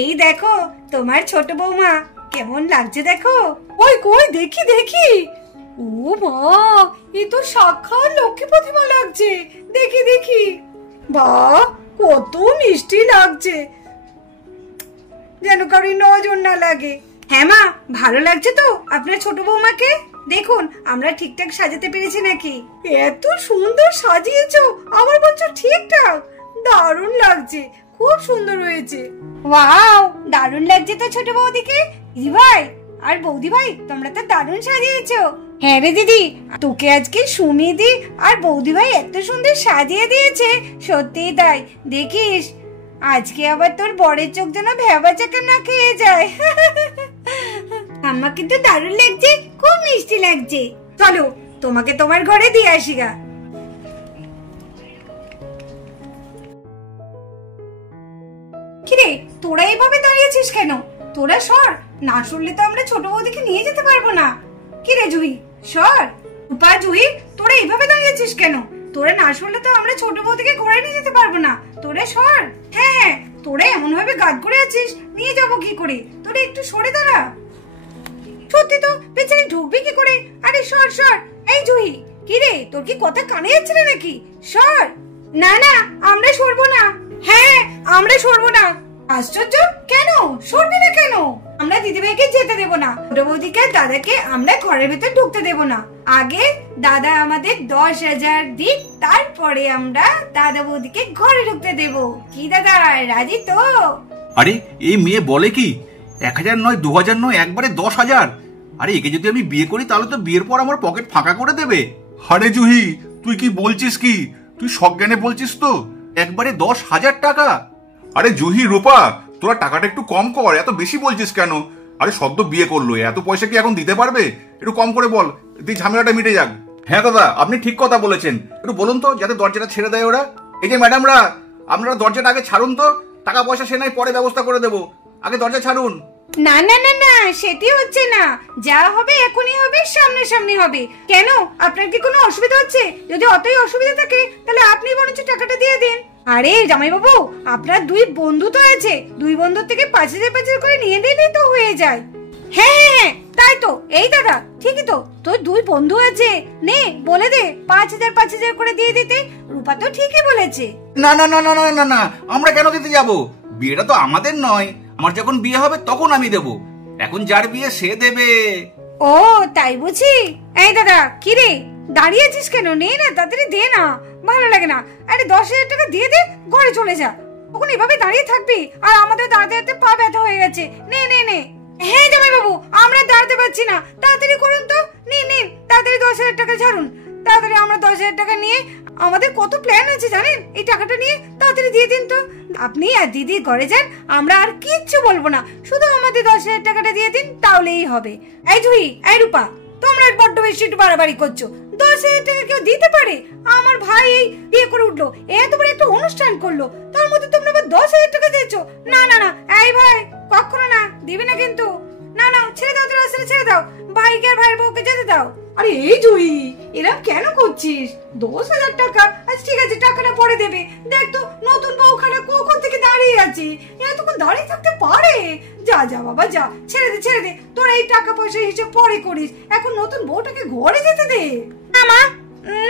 এই দেখো তোমার ছোট বৌমা কেমন লাগছে দেখো। ওই কই দেখি দেখি। ও মা, এ তো সাক্ষাৎ লক্ষ্মী প্রতিমা লাগছে। দেখি দেখি, বাহ কত মিষ্টি লাগছে, যেন কারো নজর না লাগে। হ্যাঁ মা, ভালো লাগছে তো আপনার ছোট বৌমাকে? দেখুন আমরা ঠিকঠাক সাজাতে পেরেছি নাকি? এত সুন্দর সাজিয়েছো, আমার বলছো ঠিকঠাক? দারুণ লাগছে, খুব সুন্দর হয়েছে। ওয়াও, দারুণ লাগছে তো ছোট বৌদিকে। দিদি ভাই আর বৌদি ভাই, তোমরা তো দারুণ সাজিয়েছো। হ্যাঁ রে দিদি, তোকে আজকে সুমিদি আর বৌদি ভাই এত সুন্দর সাজিয়ে দিয়েছে, সত্যিই তাই। দেখিস আজকে আবার তোর বরের চোখ যেন ভেবা চাকা না খেয়ে যায়। আমার কিন্তু দারুণ লাগছে, খুব মিষ্টি লাগছে। চলো তোমাকে তোমার ঘরে দিয়ে আসি গা। কিরে তোরা এইভাবে দাঁড়িয়েছিস কেন? তোরা সর, না সরলে তো আমরা ছোট বৌদিকে নিয়ে যেতে পারবো না। কিরে জুহি, সর। রূপা, জুহি, তোরা এইভাবে দাঁড়িয়েছিস কেন? তোরা না সরলে তো আমরা ছোট বৌদিকে ঘরে নিয়ে যেতে পারবো না। তোরা সর। হ্যাঁ হ্যাঁ, তোরা এমন ভাবে গাদ করে আছিস, নিয়ে যাবো কি করে? তোরা একটু সরে দাঁড়া। সত্যি তো, পেছনে ঢুকবি কি করে? আরে সর সর। এই জুহি, কিরে তোর কি কথা কানে যাচ্ছে না নাকি? সর। না না, আমরা সরবো না। হ্যাঁ আমরা সরবো না। আশ্চর্য, কেন সরবি না কেন? আমরা দিদিভাইকে যেতে দেব না, ছোট বৌদিকে দাদাকে আমরা ঘরের ভেতর ঢুকতে দেব না। আগে দাদা আমাদের 10,000 দিক, তারপরে আমরা দাদা বৌদিকে ঘরে ঢুকতে দেব। কি দাদা, রাজি তো? আরে এই মেয়ে বলে কি, 1000 নয় 2000 নয়, একবারে 10,000। আরে একে যদি আমি বিয়ে করি তাহলে তো বিয়ের পর আমার পকেট ফাঁকা করে দেবে। আরে জুহি, তুই কি বলছিস কি? তুই সজ্ঞানে বলছিস তো? একবারে 10,000 টাকা? আরে জুহি, রূপা, তোরা টাকাটা একটু কম কর, এত বেশি বলছিস কেন? আরে সদ্য বিয়ে করলো, এত পয়সা কি এখন দিতে পারবে? একটু কম করে বল, তুই ঝামেলাটা মিটে যাক। হ্যাঁ দাদা, আপনি ঠিক কথা বলেছেন। একটু বলুন তো, যাতে দরজাটা ছেড়ে দেয় ওরা। এই যে ম্যাডামরা, আপনারা দরজাটা আগে ছাড়ুন তো, টাকা পয়সা সে নাই পরে ব্যবস্থা করে দেবো, আগে দরজা ছাড়ুন। না না না না, সেটি হচ্ছে না। যা হবে এখনই হবে, সামনে সামনে হবে। কেন, আপনার কি কোনো অসুবিধা হচ্ছে? যদি অতই অসুবিধা থাকে তাহলে আপনি বরঞ্চ টাকাটা দিয়ে দিন। আরে জামাই বাবু, আপনার দুই বন্ধু তো আছে, দুই বন্ধুর থেকে 5,000 করে নিয়ে দিলেই তো হয়ে যায়। হ্যাঁ হ্যাঁ হ্যাঁ, তাই তো। এই দাদা ঠিকই তো, তোর দুই বন্ধু আছে, নে বলে দে 5,000 করে দিয়ে দিতে। রূপা তো ঠিকই বলেছে। না না না না না না না, আমরা কেন দিতে যাব? বিয়েটা তো আমাদের নয়, আমার যখন বিয়ে হবে তখন আমি দেব। এখন যার বিয়ে সে দেবে। ও তাই বুঝি। এই দাদা, কি রে দাঁড়িয়ে আছিস কেন? নে না, তাড়াতাড়ি দে না, ভালো লাগে না। আরে 10,000 টাকা দিয়ে দে, ঘরে চলে যা। তখন এভাবে দাঁড়িয়ে থাকবি, আর আমাদের দাঁড়াতে দাঁড়াতে পা ব্যথা হয়ে গেছে। নে নে নে। হ্যাঁ জামাই বাবু, আমরা দাঁড়াতে পারছি না, তাড়াতাড়ি করুন তো। নিন নিন, তাড়াতাড়ি 10,000 টাকা ছাড়ুন। তাড়াতাড়ি আমরা 10,000 টাকা নিয়ে, আমাদের কত প্ল্যান আছে জানেন, এই টাকাটা নিয়ে তাড়াতাড়ি দিয়ে দিন তো। আপনি আর দিদি ঘরে যান, আমরা আর কিচ্ছু বলবো না, শুধু আমাদের 10,000 টাকাটা দিয়ে দিন, তাহলেই হবে। এই জুহি, এই রূপা, তোমরা বড্ড বেশি একটু বাড়াবাড়ি করছো। 10,000 টাকা কেউ দিতে পারে? আমার ভাই এই বিয়ে করে উঠলো, এত বড় একটা অনুষ্ঠান করলো, তার মধ্যে তোমরা আবার 10,000 টাকা দিয়েছো? না না না, এই ভাই কখনো না, দিবে না কিন্তু। না না, ছেড়ে দাও, তোর আসলে ছেড়ে দাও, ভাইকে আর ভাইয়ের বউকে যেতে দাও। আরে এই জুহি, এরকম কেন করছিস? 10,000 টাকা, আচ্ছা ঠিক আছে, টাকাটা পরে দেবে। দেখ তো নতুন বউ খানা কখন থেকে দাঁড়িয়ে আছে, এতক্ষণ দাঁড়িয়ে থাকতে পারে? যা যা বাবা যা, ছেড়ে দে ছেড়ে দে, তোর এই টাকা পয়সা হিসেব পরে করিস, এখন নতুন বউটাকে ঘরে যেতে দে। না মা,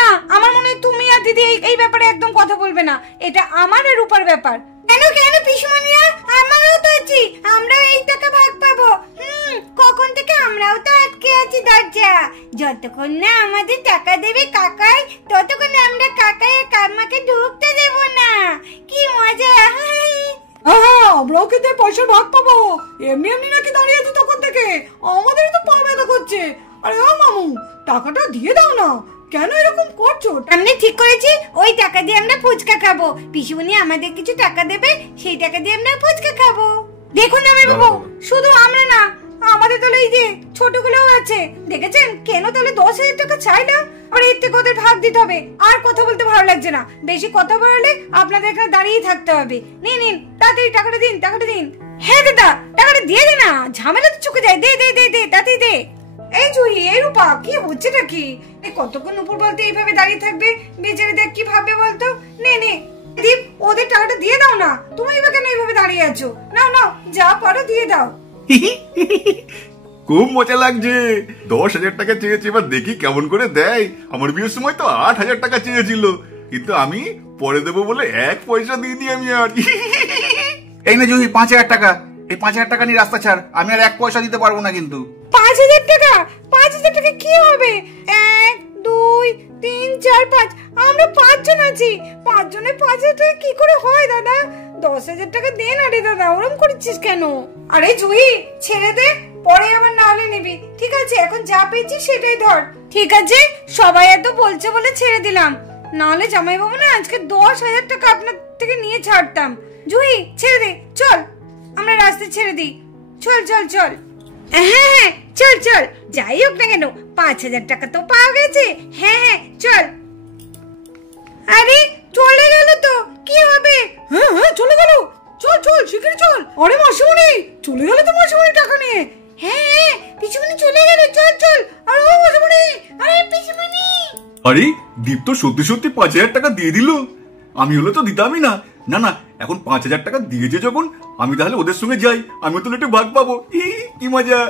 না, আমার মনে হয় তুমি আর দিদি এই ব্যাপারে একদম কথা বলবে না, এটা আমার আর রূপার ব্যাপার। কেন কেন পিসমনিয়া, আমারও তো আছে, আমরাও এই টাকা ভাগ পাবো। কখন থেকে আমরাও তো আটকে আছি দরজা, যতক্ষণ না আমাদের টাকা দেবে কাকাই, ততক্ষণ আমরা কাকাই আর কাম্মাকে ঢুকতে দেব না। কি মজা। আমরাও কিন্তু পয়সা ভাগ পাবো, এমনি এমনি নাকি দাঁড়িয়ে আছি তখন থেকে, আমাদের তো পা ব্যথা করছে। আরে ও মামু, টাকাটা দিয়ে দাও না, কেন এরকম করছো? আমি ঠিক করেছি, ওই টাকা দিয়ে আমরা ফুচকা খাবো। পিসুমনি আমাদের কিছু টাকা দেবে, সেই টাকা দিয়ে আমরা ফুচকা খাবো। দেখুন জামাই বাবু, শুধু আমরা না, আমাদের দলে এই যে ছোটগুলোও আছে, দেখেছেন? কেন তাহলে 10,000 টাকা চাইলাম, আর এর থেকে ওদের ভাগ দিতে হবে। আর কথা বলতে ভালো লাগছে না, বেশি কথা বললে আপনাদের এখানে দাঁড়িয়ে থাকতে হবে। নিন নিন, তাড়াতাড়ি টাকাটা দিন, টাকাটা দিন। হ্যাঁ দাদা, টাকাটা দিয়ে দে না, ঝামেলা তো চুকে যায়। দে দে দে দে, তাড়াতাড়ি দে। এই জুহি, এই রূপা, কি হচ্ছে নাকি? কতক্ষণ উপর বলতে এইভাবে দাঁড়িয়ে থাকবে, বেচারে দেখ কি ভাববে বলতো। নে নে, দীপ, ওদের টাকাটা দিয়ে দাও না, তুমি বা কেন এইভাবে দাঁড়িয়ে আছো? নাও নাও, যা পারো দিয়ে দাও। খুব মজা লাগছে। 10,000 টাকা চেয়েছে, এবার দেখি কেমন করে দেয়। আমার বিয়ের সময় তো 8,000 টাকা চেয়েছিল, কিন্তু আমি পরে দেবো বলে 1 পয়সা দিইনি আমি আর। এই না জুহি, 5,000 টাকা। এই 5,000 টাকা নিয়ে রাস্তা ছাড়, আমি আর 1 পয়সা দিতে পারবো না কিন্তু। 5,000 টাকা? 5,000 টাকা কি হবে? 1 2 3 4 5, আমরা 5 জন আছি। 5 জনে 5,000 টাকা কি করে হয় দাদা? 10,000 টাকা দে না রে দাদা, ওরম করছিস কেন? আরে জুহি, ছেড়ে দে, পরে আবার না হলে নিবি। ঠিক আছে, এখন যা পেয়েছি সেটাই ধর। ঠিক আছে, সবাই এত বলছে বলে ছেড়ে দিলাম, না হলে জামাই বাবু না আজকে 10,000 টাকা আপনার থেকে নিয়ে ছাড়তাম। জুহি ছেড়ে দে, চল আমরা রাস্তায় ছেড়ে দিই। চল চল চল। হ্যাঁ হ্যাঁ চল চল, যাই হোক না কেন 5,000 টাকা তো পাওয়া গেছে। হ্যাঁ হ্যাঁ চল। আরে চলে গেল তো, কি হবে? হ্যাঁ হ্যাঁ চলে গেল, চল চল শিগগিরই চল। আরে মাসিমণি, চলে গেল তো মাসিমণি টাকা নিয়ে। হ্যাঁ হ্যাঁ পিসিমণি চলে গেল, চল চল। আরে ও মাসিমণি, আরে পিসিমণি। আরে দীপ তো সত্যি সত্যি 5,000 টাকা দিয়ে দিল। আমি হলে তো দিতামই না। না না, এখন 5,000 টাকা দিয়েছে যখন, আমি তাহলে ওদের সঙ্গে যাই, আমিও তো একটু ভাগ পাবো। কি মজা।